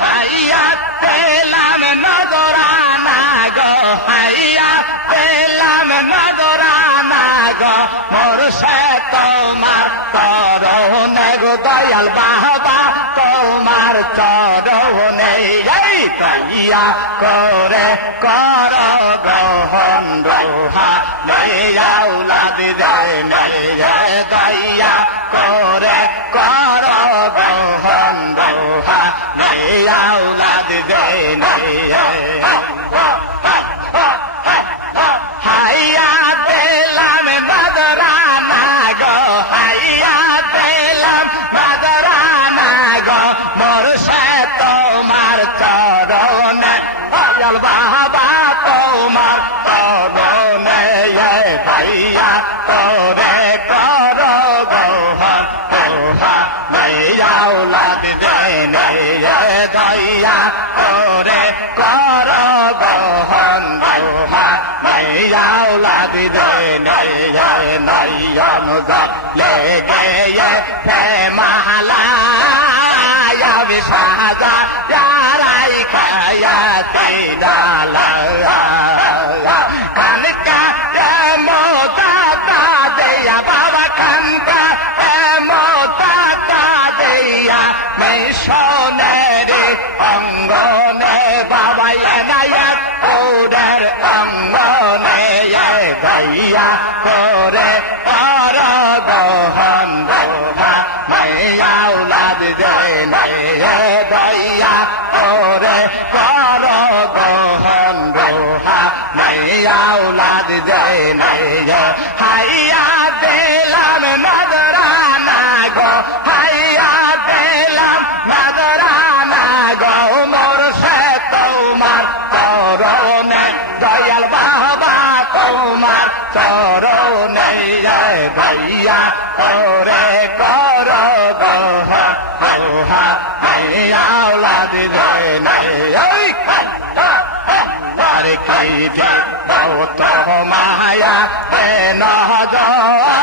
হাইয়া পেলাম নজরানা গো হাইয়া পেলাম নজরানা গো মোর সে তোমার চরণে গো দয়াল বাবা তোমার চরণে এই তাইয়া করে কর গ্রহণ রোহা নেয়াউলাদ দে তাইয়া করে কর গ্রহণ রোহা নেয়াউলাদ দে হাইয়া পেলাম নজরানা গো হাইয়া পেলাম নজরানা গো মোর সে তোমার চরণে দয়াল বাবা তোমার চরণে ভাইয়া করে কর গৌহর গোহা নেয়াউলাদ দেনে দয়া করে কর গহন গোহা নেয়াউলাদ দেনে নয়ন লেগে মালা সাজা যারাই খায়াতে ডালা খানকা মোতা দেয়া বাবা খানকা মোতা দেয়া मैं সোনের অঙ্গনে বাবা এনায়াত ওদের অঙ্গনে ভাইয়া করে পর গহন গোহা আউলাদ দেনে দয়া করে কর গহন গোহা আউলাদ দেনে হাইয়া দিলাম নজরানা গো হাইয়া দিলাম নজরানা গো মোর সে তোমার চরণে দয়াল বাবা তোমার চরণে ভাইয়া করে কর গোহা গোহা আউলাদ দেনে আর কি বহুত মায়া নহজর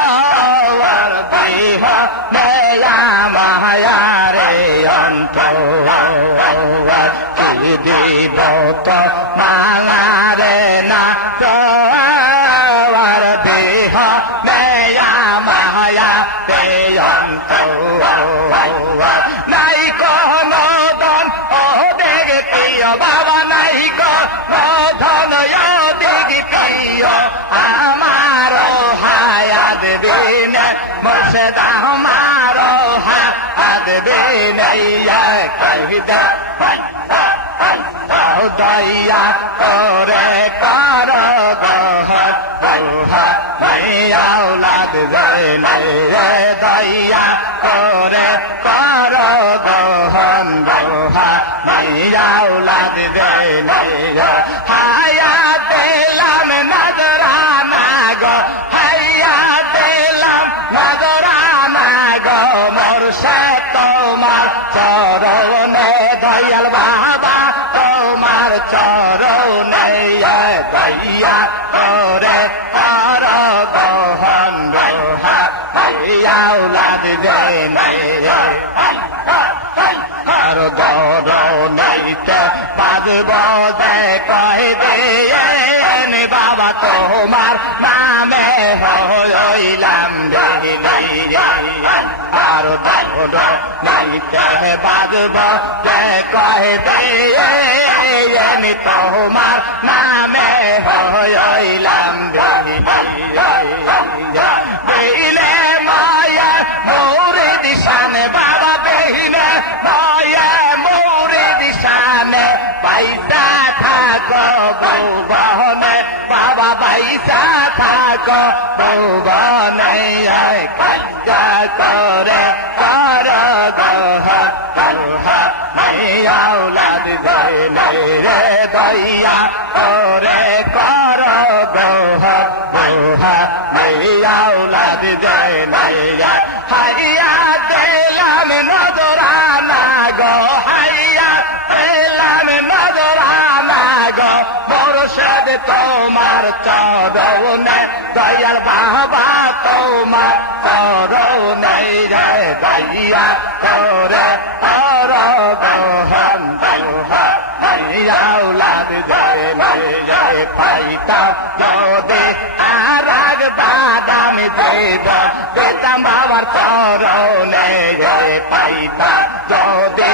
দেহ মেয়া মায়া রে অন্ত কি দিব তো মাঙারে না আর দেহ মেয়া মায়া রে অন্ত নাই কোন দন ও দেখ প্রিয় বাবা নাই ধন দিক প্রিয় আমার হায়াত বিন মুর্শিদ আমার হায়াত বিন কবিতা দয়া করে কর গহর গোহা আউলাদ দেনে দয়া করে কর গহন গোহা আউলাদ দেনে হায়া দিলাম নজরানা গো হাইয়া দিলাম নজরানা গো মোর সে তোমার চরণে দয়াল বাবা তোমার চরণে দয়া করে কর গহন গোহা আউলাদ দেনে আর গরণইতে বাজব যে কহে দেন বাবা তোমার নামে হইলাম আর গরণইতে বাজব যে কহে দেন তোমার নামে হইলাম দিলে মায়া মোরে দিশান বাবা বেহিনে মায়া মোরে দিশানে পয়সা থাকো বৌবনে বাবা পয়সা থাকো বৌবনে কাজা করে কর গোহা গোহা আউলাদ দেনে রে দয়া করে কর গোহা গোহা আউলাদ দেনে হাইয়া দিলাম নজরানা গো হাইয়া দিলাম নজরানা গো মুর্শিদ তোমার চরণে দয়াল বাবা তোমার চরণে রে দয়া করে অরগহন আউলাদ জে পাইতাম যদি আরাগ বাদামি দেব পেতাম বাবার চরণে রে পাইতাম যদি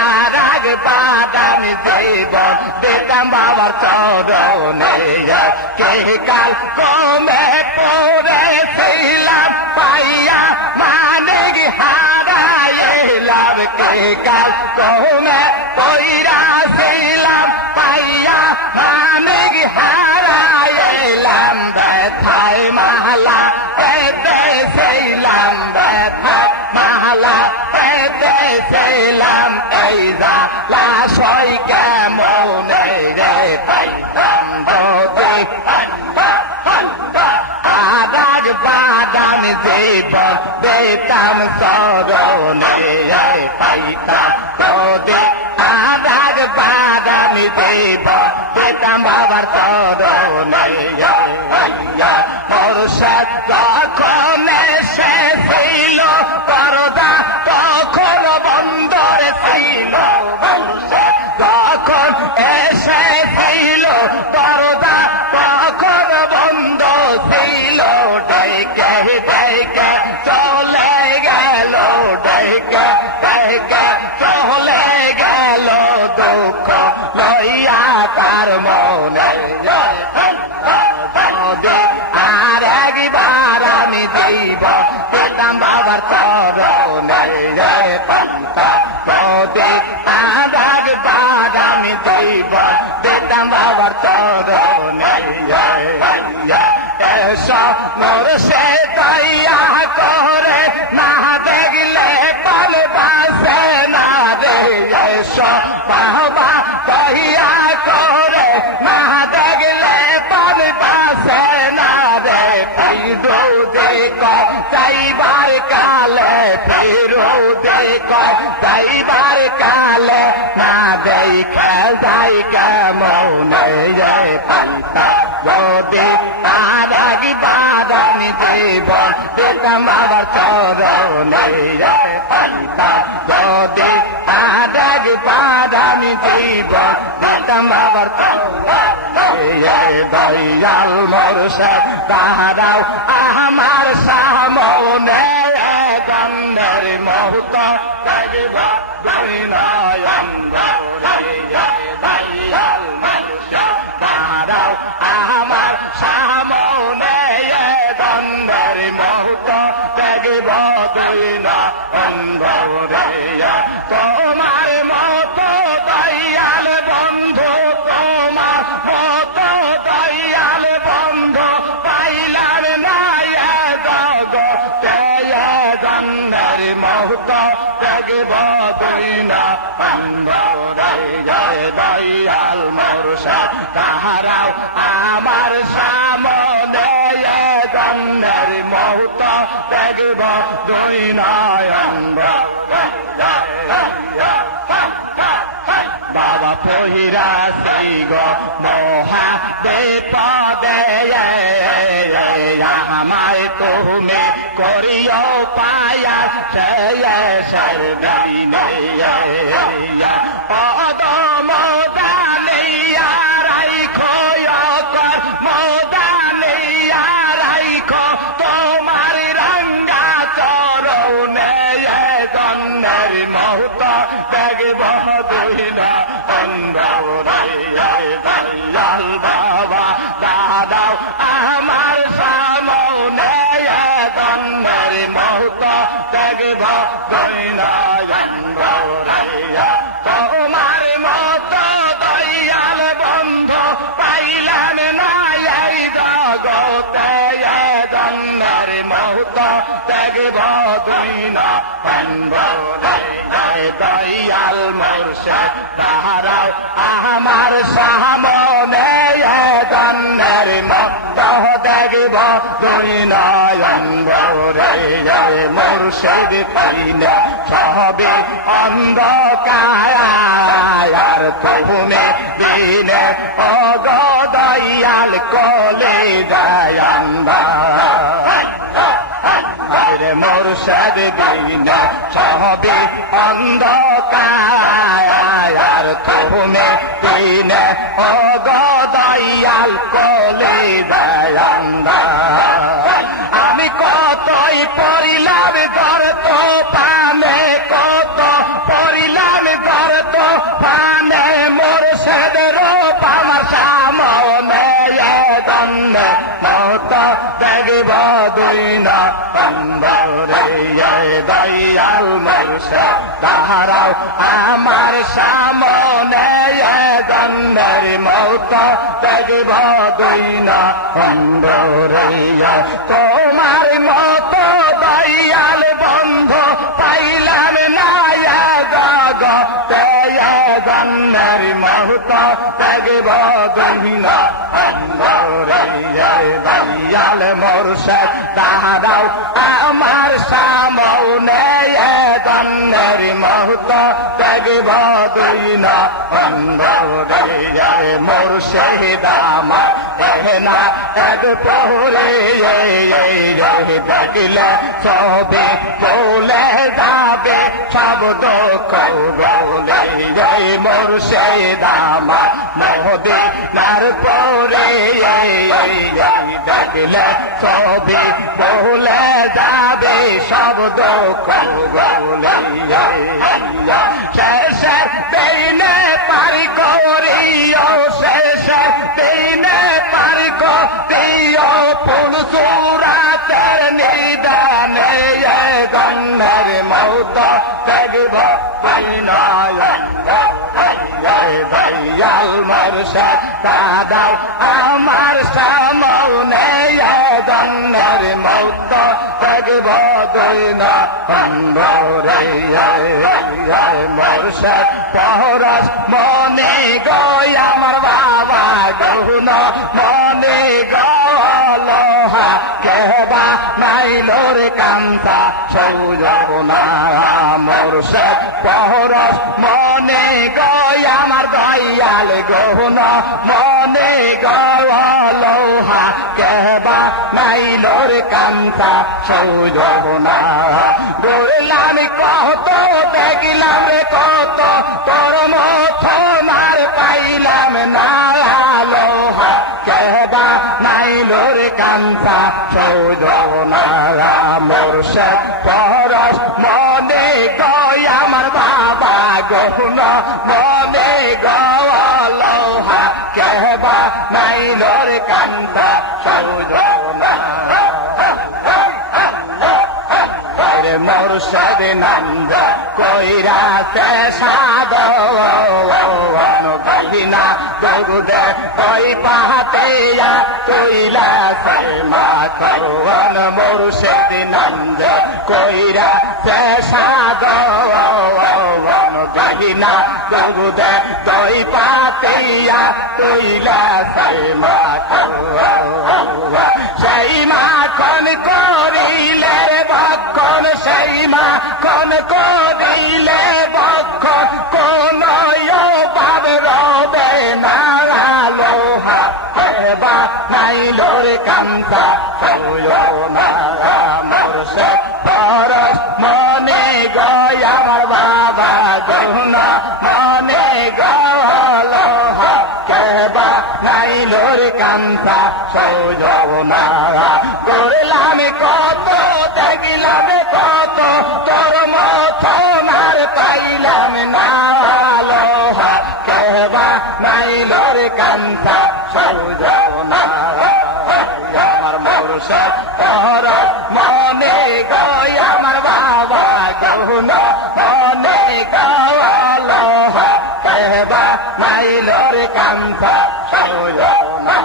আরাগ বাদামি দেব পেতাম বাবার চরণে কে কাল কমে পড়েছিলাম পাইয়া মানে হারাইলাম কে কাল কমে পইরাছিলাম পাইয়া মানে হারাইলাম ব্যথায় মালা পেতেছিলাম ব্যথায় মালা পেতেছিলাম এই জ্বালা সই কেমন রে পাইতাম যদি আরাগ বাদাম জীবন পেতাম চরণে পাইতাম যদি আরাগ বাদাম জীবন পেতাম বাবার চরণে মুর্শিদ যখন এসেছিল পর্দা তখন বন্ধ ছিল মুর্শিদ যখন এসেছিল পর্দা তখন বন্ধ ছিল ডেকে ডেকে চলে গেল ডেকে ডেকে চলে গেল দুঃখ লইয়া তার মনে আর একবার আমি দিব পেতাম বাবার চরণে পান্তা যদি আর একবার আমি দিব পেতাম বাবার চরণে এসব মোরশে দয়া করে না দেখলে পাল বাসে না রে এসব বাবা দয়া করে না দেখলে পাল বাসে না রে ফিরো দেখ যাইবার কালে ফিরো দেখ যাইবার কালে না দেখে যাই কেমন পান্তা যদি আর একবার আমি দেব পেতাম বাবার চরণে পান্তা যদি আর একবার আমি দেব পেতাম বাবার চরণে দয়াল মুর্শিদ তাহারাও আমার সামনে গন্ধের মুহূর্ত দেখব নয়ন দয়াল মুর্শিদ তাহারাও আমার সামনে গন্ধের মুহূর্ত দেখব নয়ন তোমার মতো দয়াল বন্ধু তোমার মতো দয়াল বন্ধু পাইলাম না গন্ধের মুহূর্ত দেখব দয়াল মুর্শিদ তাহারাও আমার সামনে গন্ধের মুহূর্ত দেখব নয়ন বাবা পহিরা সেই গো মহাদেব দে আমায় তুমি করিও পায়া সর্বদিনে পদ মোদানিয়া রাইখো মোদানিয়া রাইখো তোমার রঙ্গা চরণে গন্ধের মুহূর্ত দেখব দয়াল বাবা দাদাও আমার সামনে গন্ধের মুহূর্ত দেখব তোমার মতো দয়াল বন্ধু পাইলাম না এই জগতে গন্ধের মুহূর্ত দেখব দয়াল মুর্শিদ তাহারাও আমার সামনে গন্ধের মুহূর্ত দেখব নয়ন ভরে মুর্শিদ পাইলে সবে অন্ধকার তুমি দিনে দয়াল কলে দয়ান্দা আরে মুর্শিদ বিনা সবে অন্ধকার তুমি বিনে ও গো দয়াল কলে দয়ান্দা আমি কতই পড়িলাম গর্ত পানে কত পড়িলাম গর্ত পানে মুর্শিদ রূপ আমার সামনে দন্নে মত দেখব দুই না অন্ধরে দয়াল মুর্শিদ দাঁড়াও আমার সামনে দন্নের মত দেখব দুই না অন্ধরে তোমার মত দয়াল বন্ধু পাইলাম না জগতে দন্নের মত দেখব দুই না অন্ধরে দয়াল মুর্শিদ দাঁড়াও আমার সামনে দন্নের মত দেখব দুই না অন্ধরে মুর্শিদ আমার না এক পরে দেখলে সবে বলে যাবে সব দুঃখ বলে মুর্শিদ আমার মদিনার পরে দেখলে সবে বলে যাবে সব দুঃখ বলে শেষে দিনে পারি করিও শেষে দিনে পারি করিও ফুল সুরাতের নিদানে গন্নের মৌত দেখব দয়াল মুর্শিদ দাদাও আমার সামনে গন্নের মৌত দেখব দুই না অন্ধরে মুর্শিদ পরশ মনে গয় আমার বাবা গহুন মনে গলোহা কেবা নাইলোর কান্তা সৌজনা মুর্শিদ পরশ মনে গয় আমার দয়াল গহুন মনে গলোহা কেবা নাইলোর কান্তা সৌজনা গড়লাম কত দেখিলাম রে কত তোর মথনার পাইলাম না লোহা কেবা নাইলোর কান্তা সৌজনা মুর্শিদ পরশ মনে গয় আমার বাবা গহুন মনে গলোহা কেবা নাইলোর কান্তা সৌজনা মুর্শিদ নন্দ কইরা সে সাধন গহিনা দুগুদে কই পাহাতে তৈলা সে মাখন মুর্শিদ নন্দ কইরা সে সাধন গহিনা দুগুদে কই পাতে তৈলা সে মাখন সেই মাখন করিলে ভক্ষণ সেই মাখন করিলে ভক্ষণ কোন ভাব রবে না লোহা কেবা নাইলোর কান্তা সৌজনা মুর্শিদ পরশ মনে গয় আমার বাবা গহুন মনে গলোহা কেবা নাইলোর কান্তা সৌজনা করলাম কত দেখিলাম কত তোর মথনার পাইলাম না লোহা কেবা নাইলোর কান্তা সৌজনা আমার মুর্শিদ পরশ মনে গয় আমার বাবা গহুন মনে গলোহা কেবা নাইলোর কান্তা সৌজনা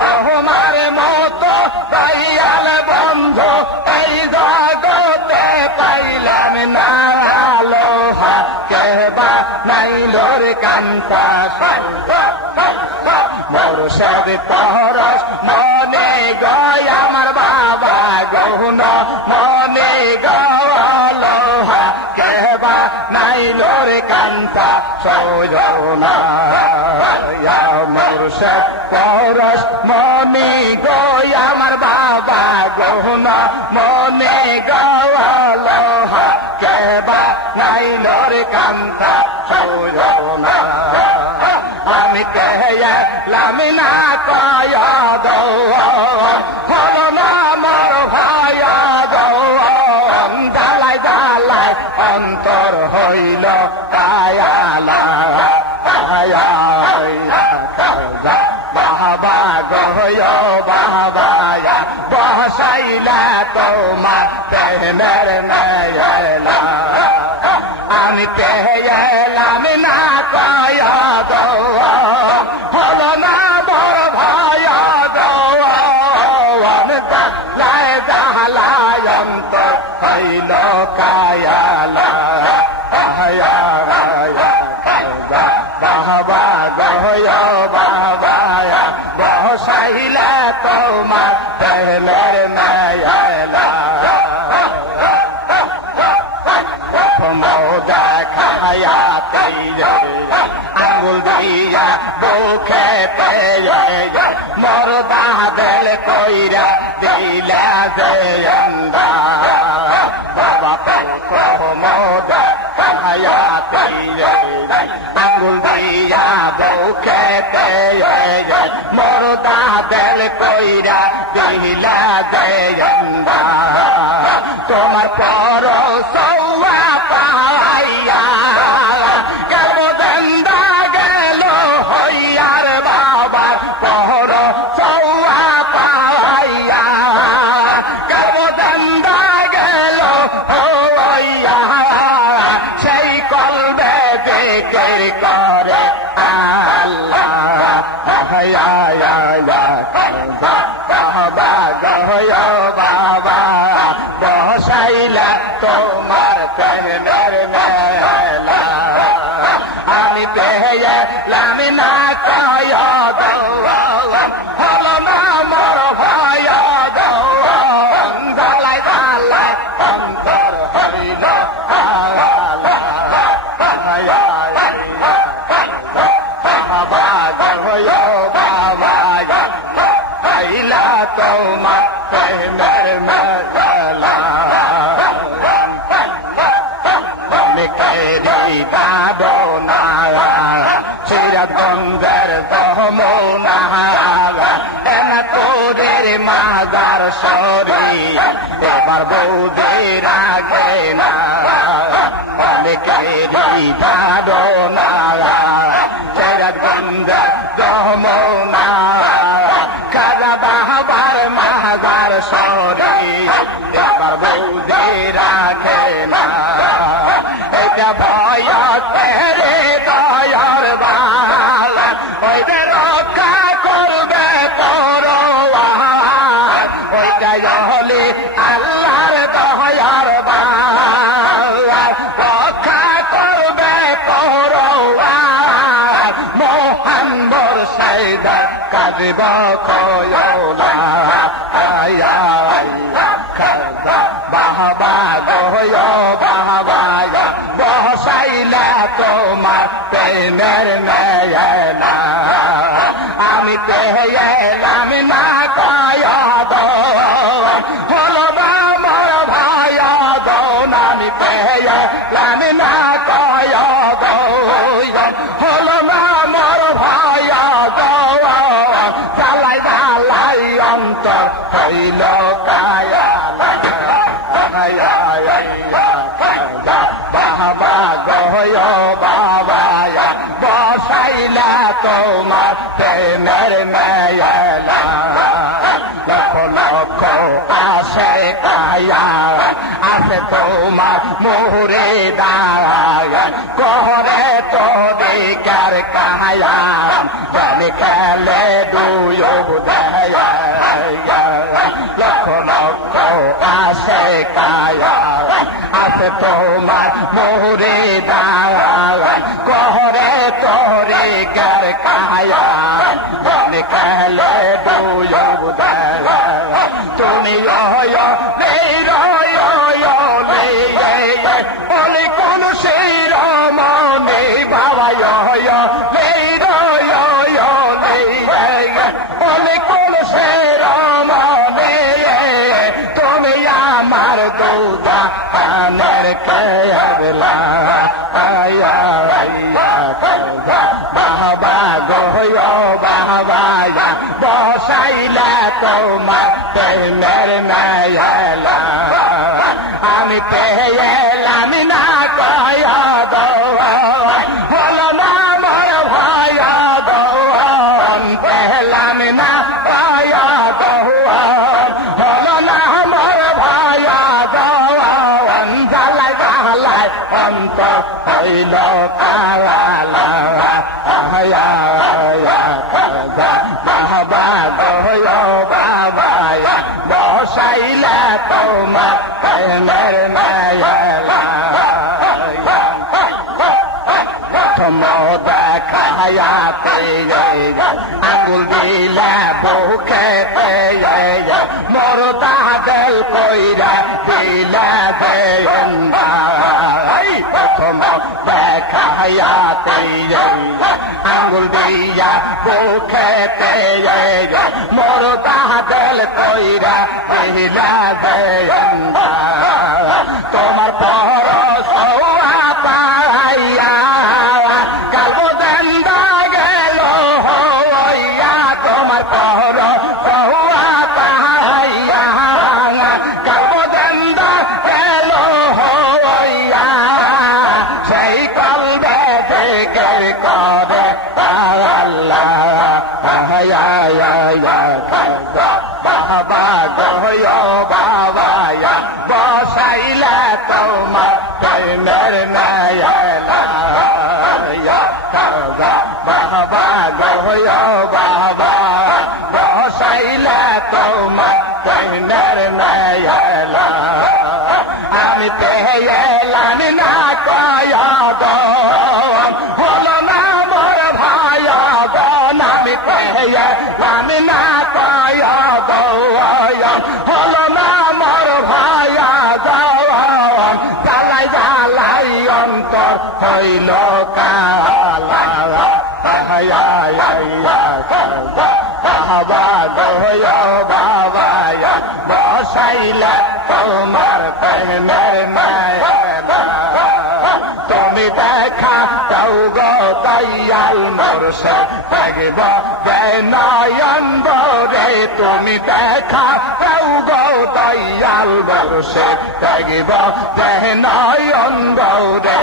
তোমার মতো দয়াল বন্ধু এই জগতে পাইলাম না লোহা কেবা নাইলোর কান্তা মুর্শিদ পরশ মনে গয় আমার বাবা গহুন মনে গলোহা কেবা নাইলোর কান্তা কান্তা সজনা মুর্শিদ পরশ মনি গো আমার বাবা গ্রহণ মনে গাওয়ালো কেবা নাইল রে কান্তা সজনা আমি কেলাম না কয় দৌ হলো না মোর ভায়া দৌ জ্বালায় জ্বালায় অন্তর হইল কায়ালা বাবা গয় বাবা বসাইলা তোমার প্রেমের মেলা আমি পেলাম না কয় দৌ হলো না বড় ভাই দৌলায় জালায় অন্তর হইল কায়ালা বাবা গয় বাবা বসাইলা তোমার প্রেমের মেলা মৌদা খায়া আঙ্গুল দিয়া বুকেতে মরদা দেল কইরা দিলা যে বাবা মৌদা খায়া আঙ্গুল দিয়া বুকেতে মরদা দেল কইরা দিলা যে তোমার পর সৌয়া পাইয়া কেব দন্দা গেল হইয়ার বাবার পর সৌয়া পাইয়া কেব দন্দা গেল হইয়া সেই কলবে জিকির করে আল্লাহ বাবা গয় বাবা বসাইলা তোমার প্রেমের মেলা আমি পেলাম না কয় দৌ হলো না মোর ভাই দৌ জ্বালায় জ্বালায় অন্তর হইল বাবা গয় বাবা আইলা তোমার প্রেমের মেলা কেরি দাদনা সিরাজগঞ্জের দমনা এনা তোরের মাজার সরি এবার বৌদি রাখে না অনেকেরি দাদনা সিরাজগঞ্জের দমনা খাজা বাবার মাজার সরি এবার বৌদি রাখে না এটা ভয় তেরে দয়ার বাল ওইটা রক্ষা করবে তোর ওইটা হলে আল্লাহর দয়ার বাল রক্ষা করবে তোর মোহাম্মদ সাইদা কাজব কয়লা বাবা গয় বাবা বসাইলা তোমার প্রেমের মেলা আমি পেলাম না কয় দৌ হলো না মোর ভাই দৌ আমি পেলাম না কয় দৌ হলো না মোর ভাই দৌ জ্বালাই জ্বালাই অন্তর হইল কায়ালা বাবা গয় বাবা বসাইলা তোমার প্রেমের মেলা লক্ষ লক্ষ আসে কায়া আসে তোমার মোহরে দায় করে তোরে কার কায়া জানে খেলে দুয় দেয় লক্ষ লক্ষ আসে কায়া আসে তোমার মোহরে দায় করে তোরে কার কায়া জানে খেলে দুয় দেয় তুমি অলি কোন সেই রমনে বাবা অনেক কোন সের মনে তুমি আমার দুজাহানের কেবলা বাবা গো বাবা বসাইলা তোমার প্রেমের মেলা আমি পেলাম না কয়া দোয়ান হলো না মোর ভায়া দোয়ান পেলাম না কয়া দোয়ান হলো না মোর ভায়া দোয়ান জ্বালাই জ্বালাই অন্তর হইল কালা বাবা গো বাবা বসাইলা তোমার প্রেমের মেলা দেখায়াতে আঙুল দিলা বুকেতে মোর দাদল কইরা দিলা প্রথম দেখায়াতে আঙুল দিয়া বুকেতে মোর দাদল কইরা দিলা তোমার পরশ পাইয়া কালবো দেন্দা গেল হইয়া তোমার পর পাইয়া কালবো দেন্দা গেল হইয়া সেই কলবে দেখে করে বাবা গো বাবা বসাইলা তোমার প্রেমের মেলা বাবা গো বাবা বসাইলা তোমার প্রেমের মেলা আমি পেলাম না কয়া দোয়ান হলো না মোর ভায়া দোয়ান আমি পেলাম না কয়া দোয়ান হলো না মোর ভায়া দোয়ান জ্বালাই জ্বালাই অন্তর হইল কালা বাবা গো বাবা বসাইলা তোমার প্রেমের মেলা তুমি দেখা দাও গো দয়াল মুর্শিদ দেখব নয়ন বরে তুমি দেখা দাও গো দয়াল মুর্শিদ দেখব নয়ন বরে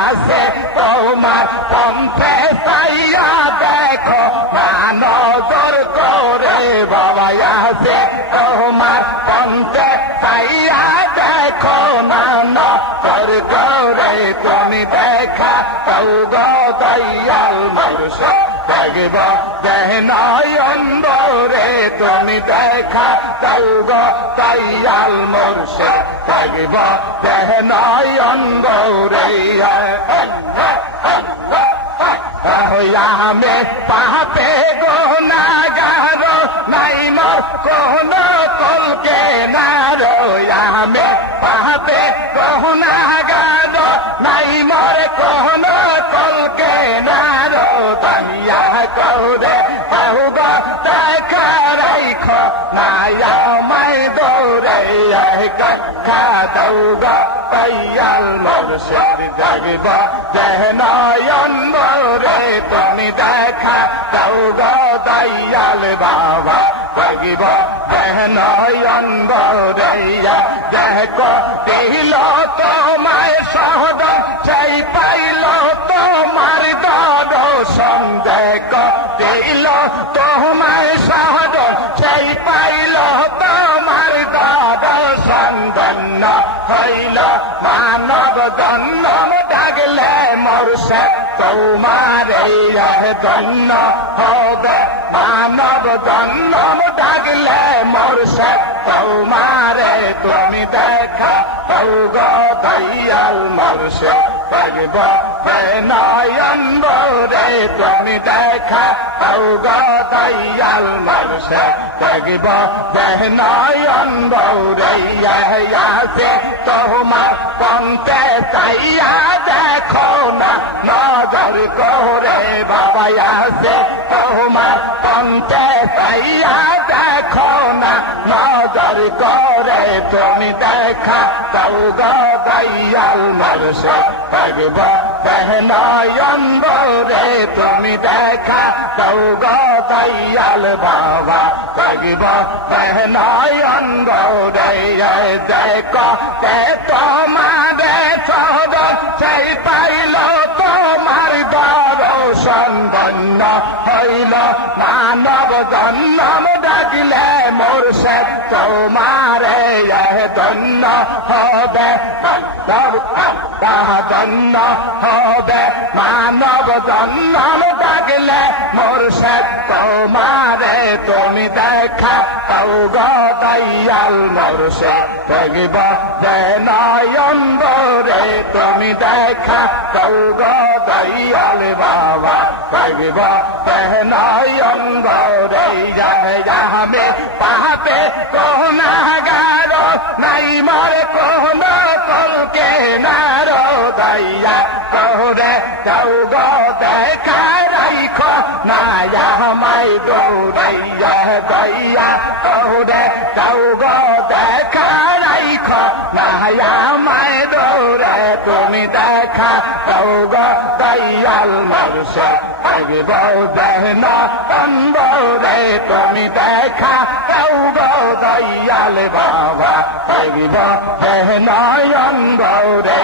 আছে তোমার পন্থে চাইয়া দেখো না নজর করে বাবা আছে তোমার পন্থে চাইয়া দেখো না নজর করে তুমি দেখা দাও গো দয়াল মুর্শিদ দেখব নয়ন বরে তুমি দেখা দাও গো দয়াল মুর্শিদ দেখব নয়ন বরে আমি পাপে গুনাহগার নাই মোর কোন কলকে নার আমি পাপে গুনাহগার নাই মোর কোন কলকে নার দুনিয়া করে পাউব দেখা রাইখ নাই আমায় দৌড়ে খা দাও গো দয়াল মুর্শিদ দেখব নয়ন বরে তুমি দেখা দাও গো দয়াল বাবা দেখব নয়ন বরে দেখো দিল তোমায় সহদন সেই পাইল তোমার দর্শন দেখো দিল তোমায় সহদন সেই পাইল তোমার দর্শন ধন্য হইল মানব জন্ম ডাকলে মুর্শিদ তোমার ধন্য হবে মানব জন্ম ডাকলে মুর্শিদ তোমার তুমি দেখা দাও গো দয়াল মুর্শিদ দেখব নয়ন বরে তুমি দেখা দাও গো দয়াল মুর্শিদ দেখিব নয়ন বৌরে আছে তোমার পন্থে চাইয়া দেখো না নজর করে বাবা আছে তোমার পন্থে চাইয়া দেখো না নজর করে তুমি দেখা তাও গো দয়াল মুর্শিদ দেখিব নয়ন বৌরে তুমি দেখা তাও গো দয়াল বাবা দেখিব নয়ন বৌরে দেখো তে তোমার সদর সেই পাইল তোমার দর্শন ধন্য হইল মানব জন্ম ডাকিলে মুর্শিদ তোমারে ধন্য হবে ধন্য হবে মানব জন্ম ডাকিলে মুর্শিদ তোমারে তুমি দেখা তাও গো দয়াল মুর্শিদ দেখিব নয়ন বৌরে তুমি দেখা তাও গো দয়াল বাবা দেখিব নয়ন বৌরে আমি পাপে গুনাহগার নাই মরে কোন কলকে নার দয়া করে তাও গো দেখা রাইখো না আমায় দৌড়াইয়া দয়া করে তাও গো দেখা রাইখো না আমায় দৌড়ে তুমি দেখা তাও গো দয়াল মুর্শিদ দেখিব নয়ন বৌরে তুমি দেখা তাও গো দয়াল বাবা দেখিব নয়ন বৌরে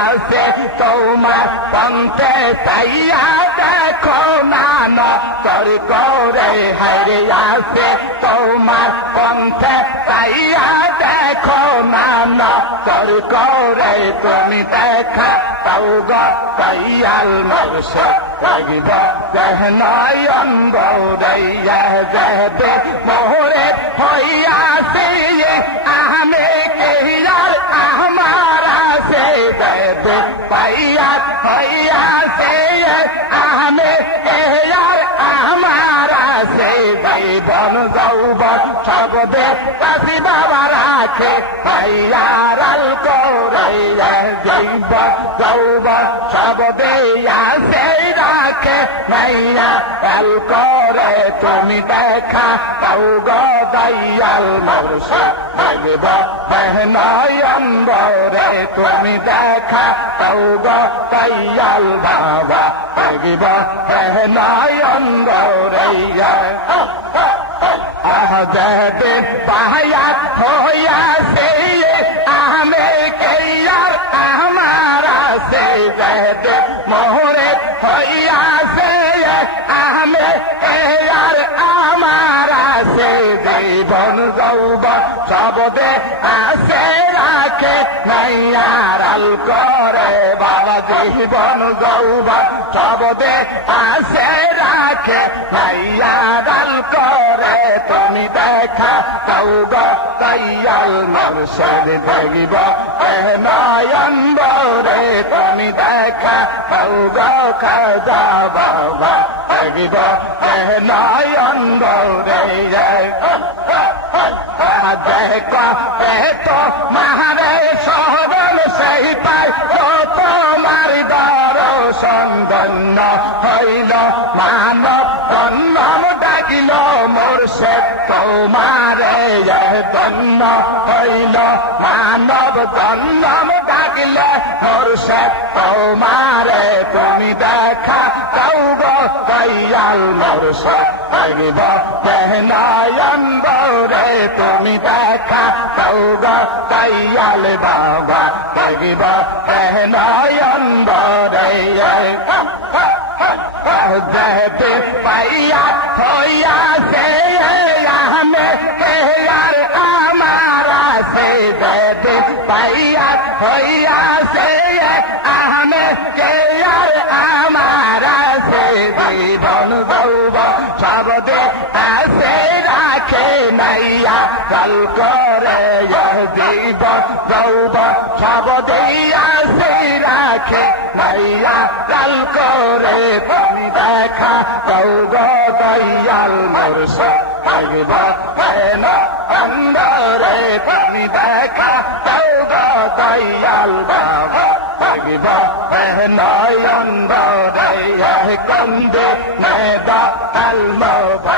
আছে তোমার পন্থে চাইয়া দেখো না নজর করে হারে আছে তোমার পন্থে চাইয়া দেখো না নজর করে তুমি দেখা তাও গো দয়াল মুর্শিদ দেখিব নয়ন বৌরে যাবে মোহরে হইয়াছে আমি কেহিয়ার আমার আছে দেবে পাইয়া হইয়াছে আমি কেহিয়ার আমার আছে জীবন যৌবন সবদে কাশি বাবা রাখে পাইয়ারাল করে জীবন যৌবন সবদে আছে রাখে মাইয়া এল করে তুমি দেখা তাও গো দয়াল মুর্শিদ দেখিব নয়ন বৌরে তুমি দেখা তাও গো দয়াল বাবা দেখিব নয়ন বৌরে দেবে পাহায়া হইয়াছে আমি কেয়ার আমার আছে দেবে মোহরে হইয়াছে আমি কেয়ার আমার আছে জীবন যৌবন সবদে আছে রাখে নাইয়ারাল করে বাবা জীবন যৌবন সবদে আছে রাখে নাইয়ারাল করে তুমি দেখা তাও গো দয়াল মুর্শিদ দেখিব নয়ন বৌরে তুমি দেখা তাও গো খাজা বাবা দেখিব নয়ন বৌরে দেখো তো মারে সরল সেই পাই তোমার দর্শন ধন্য হইল মানব জন্ম ডাকিল মুর্শিদ তোমারে ধন্য হইল মানব জন্ম ডাকিলে মুর্শিদ তোমারে তুমি দেখা তাও গো দয়াল মুর্শিদ দেখিব নয়ন বৌরে তুমি দেখা তাও গো দয়াল বাবা দেখিব নয়ন বৌরে দেবে পাইয়া হইয়াছে আমি কেয়ার আমার আছে দেবে পাইয়া হইয়াছে আমি কেয়ার আমার আছে জীবন যৌবন সবদে আছে রাখে নাইয়া কাল করে জীবন যৌবন সবদে আছে রাখে নাইয়া কাল করে তুমি দেখা তাও গো দয়াল মুর্শিদ থাকিব না অন্ধরে তুমি দেখা দাও গো দয়াল বাবা থাকিব নয় অন্ধরে কন্দে মেদা আলম বাবা